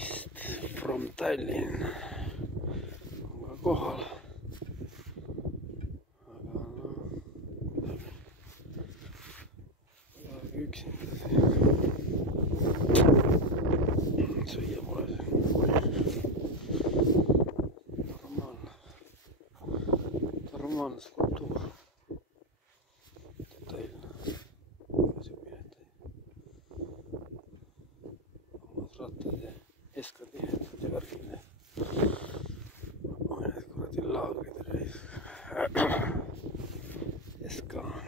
poiss from Tallinn on ka kohal. Aga no, üksinda süüa pole normaalne skulptuur. Detail. Rattad ja eskatiihed ja värgid. Oi, need kuradi laagrid reis. Eska.